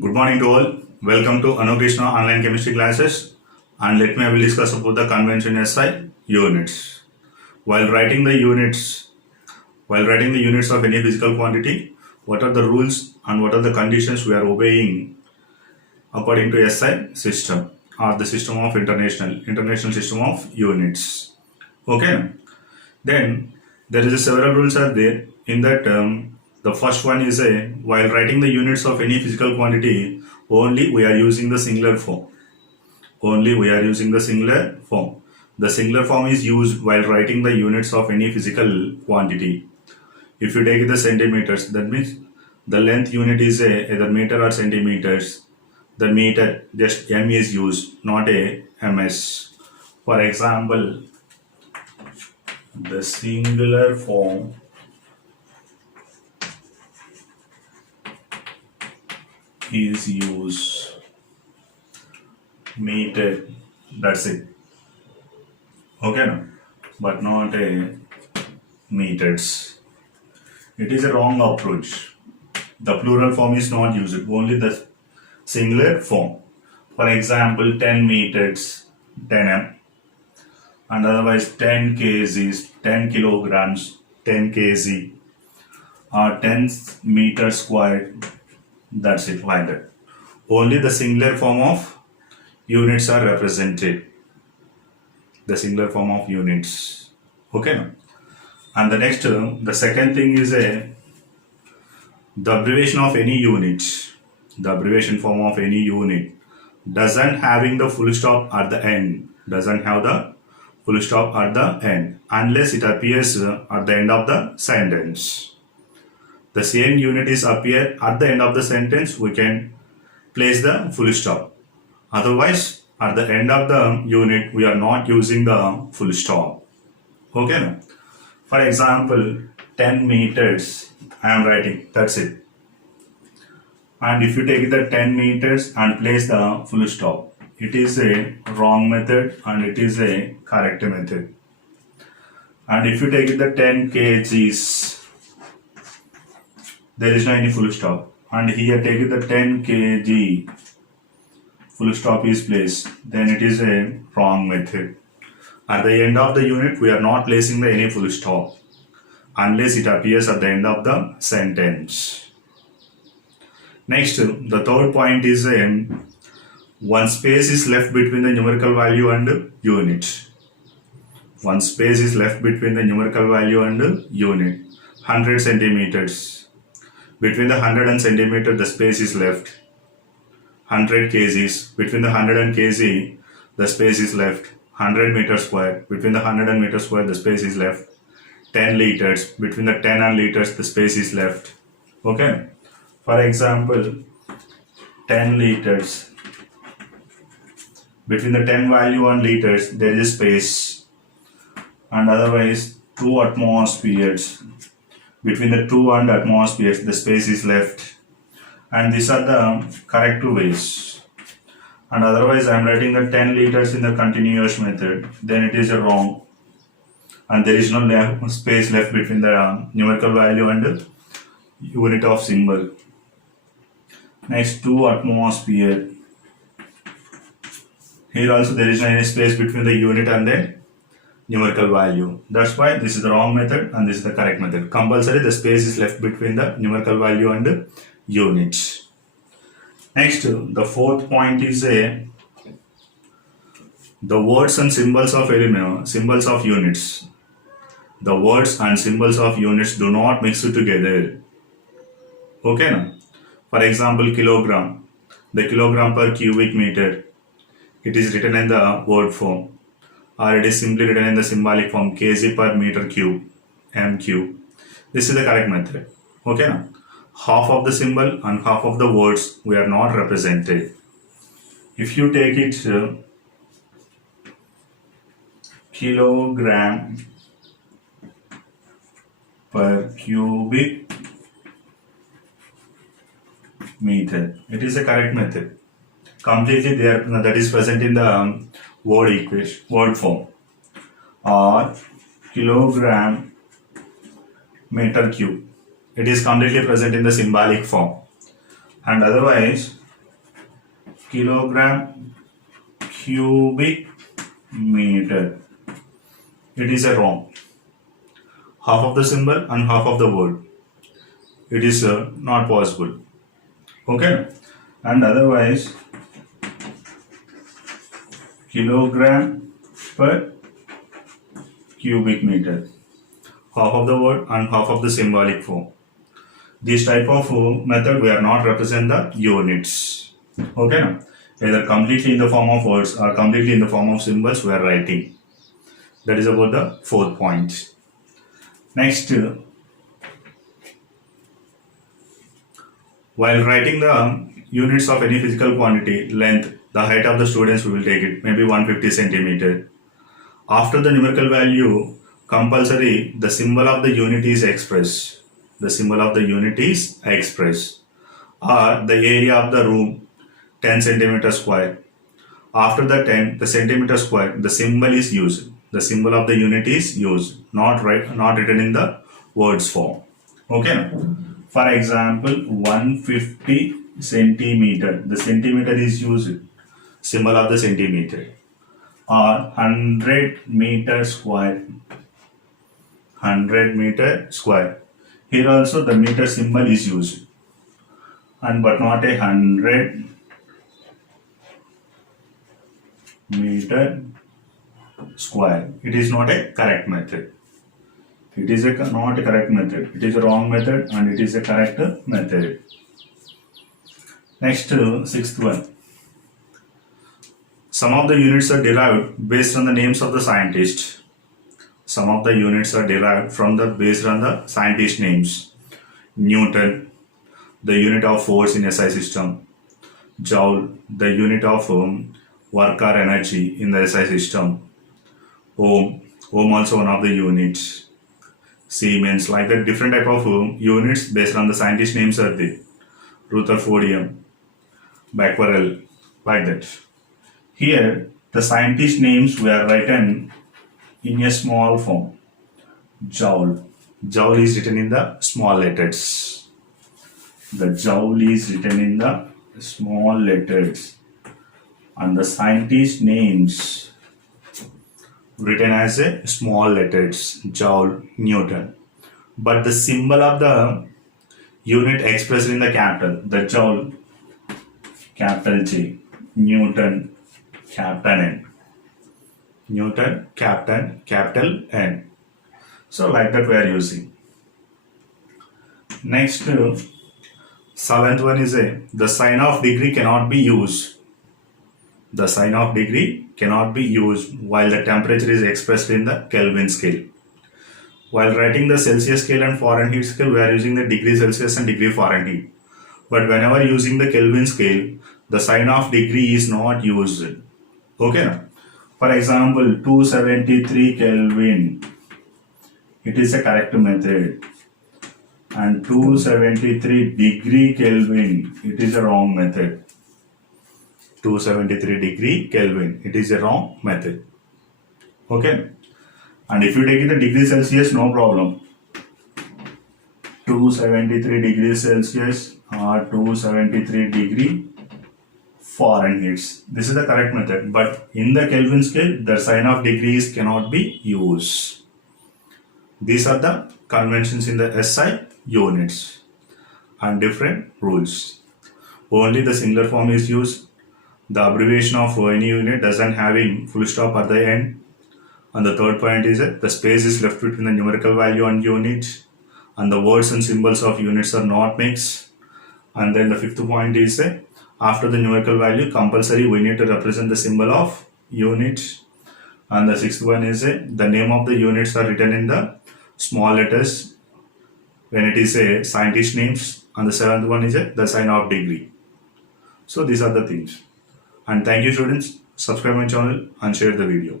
Good morning to all. Welcome to Anukrishna online chemistry classes. And let me I will discuss about the convention SI units. While writing the units, while writing the units of any physical quantity, what are the rules and what are the conditions we are obeying according to SI system or the system of international system of units. Okay. Then there is a several rules are there. In that the first one is a while writing the units of any physical quantity, only we are using the singular form. Only we are using the singular form. The singular form is used while writing the units of any physical quantity. If you take the centimeters, that means the length unit is either meter or centimeters. The meter, just m is used, not a ms. For example, the singular form is used meter, that's it. Okay, no? But not a meters. It is a wrong approach. The plural form is not used, only the singular form. For example, 10 meters, 10m, and otherwise 10 kgs, 10 kilograms, 10 kg, or 10 meters squared. That's it, like that. Only the singular form of units are represented. The singular form of units. Okay. And the next, the second thing is the abbreviation of any unit. The abbreviation form of any unit doesn't having the full stop at the end. Doesn't have the full stop at the end unless it appears at the end of the sentence. The same unit is appear at the end of the sentence, we can place the full stop. Otherwise, at the end of the unit, we are not using the full stop. Okay. For example, 10 meters, I am writing, that's it. And if you take the 10 meters and place the full stop, it is a wrong method and it is a correct method. And if you take the 10 kgs, there is no any full stop. And here take the 10 kg, full stop is placed, then it is a wrong method. At the end of the unit, we are not placing the any full stop unless it appears at the end of the sentence. Next, the third point is one space is left between the numerical value and unit. One space is left between the numerical value and unit. 100 centimeters. Between the 100 and centimeter, the space is left. 100 kgs. Between the 100 and kg, the space is left. 100 meters square. Between the 100 and meter square, the space is left. 10 liters. Between the 10 and liters, the space is left. Okay. For example, 10 liters. Between the 10 value and liters, there is space. And otherwise, 2 atmospheres. Between the 2 and atmospheres, the space is left. And these are the correct ways. And otherwise, I am writing the 10 liters in the continuous method. Then it is a wrong. And there is no space left between the numerical value and the unit of symbol. Next, 2 atmosphere. Here also there is no any space between the unit and the numerical value. That's why this is the wrong method and this is the correct method. Compulsory the space is left between the numerical value and the unit. Next, the fourth point is the words and symbols of symbols of units. The words and symbols of units do not mix together. Okay, now? For example, kilogram. The kilogram per cubic meter. It is written in the word form, or it is simply written in the symbolic form, kg per meter cube, m3. This is the correct method. Okay, now? Half of the symbol and half of the words we are not represented. If you take it kilogram per cubic meter, it is a correct method. Completely there, that is present in the word equation, word form, or kilogram meter cube. It is completely present in the symbolic form. And otherwise, kilogram cubic meter. It is a wrong. Half of the symbol and half of the word. It is not possible. Okay, and otherwise kilogram per cubic meter. Half of the word and half of the symbolic form. This type of method we are not represent the units. Okay, now either completely in the form of words or completely in the form of symbols we are writing. That is about the fourth point. Next, while writing the units of any physical quantity, length, the height of the students we will take it, maybe 150 centimeter. After the numerical value, compulsory the symbol of the unit is expressed. The symbol of the unit is expressed. Or the area of the room, 10 centimeter square. After the 10, the centimeter square, the symbol is used. The symbol of the unit is used, not written in the words form. Okay. For example, 150 centimeter. The centimeter is used. Symbol of the centimeter. Or 100 meter square. 100 meter square. Here also the meter symbol is used. But not a 100 meter square. It is not a correct method. It is not a correct method. It is a wrong method and it is a correct method. Next, sixth one. Some of the units are derived based on the names of the scientists. Some of the units are derived based on the scientist names. Newton, the unit of force in SI system. Joule, the unit of work or energy in the SI system. Ohm also one of the units. Siemens, like that different type of units based on the scientist names are there. Rutherfordium, Becquerel, like that. Here the scientist names were written in a small form. Joule. Joule is written in the small letters. The joule is written in the small letters. And the scientist names written as a small letters. Joule, Newton. But the symbol of the unit expressed in the capital. The joule, capital J. Newton, capital N. Newton, capital N. So like that we are using. Next, seventh one is the sign of degree cannot be used. The sign of degree cannot be used while the temperature is expressed in the Kelvin scale. While writing the Celsius scale and Fahrenheit scale, we are using the degree Celsius and degree Fahrenheit. But whenever using the Kelvin scale, the sign of degree is not used. Okay. For example, 273 Kelvin. It is a correct method. And 273 degree Kelvin. It is a wrong method. 273 degree Kelvin. It is a wrong method. Okay. And if you take it the degree Celsius, no problem. 273 degrees Celsius or 273 degree Fahrenheit. This is the correct method. But in the Kelvin scale, the sign of degrees cannot be used. These are the conventions in the SI units and different rules. Only the singular form is used. The abbreviation of any unit doesn't having full stop at the end. And the third point is the space is left between the numerical value and unit. And the words and symbols of units are not mixed. And then the fifth point is after the numerical value, compulsory we need to represent the symbol of unit. And the sixth one is the name of the units are written in the small letters when it is a scientist names. And the seventh one is the sign of degree. So these are the things. And thank you students. Subscribe my channel and share the video.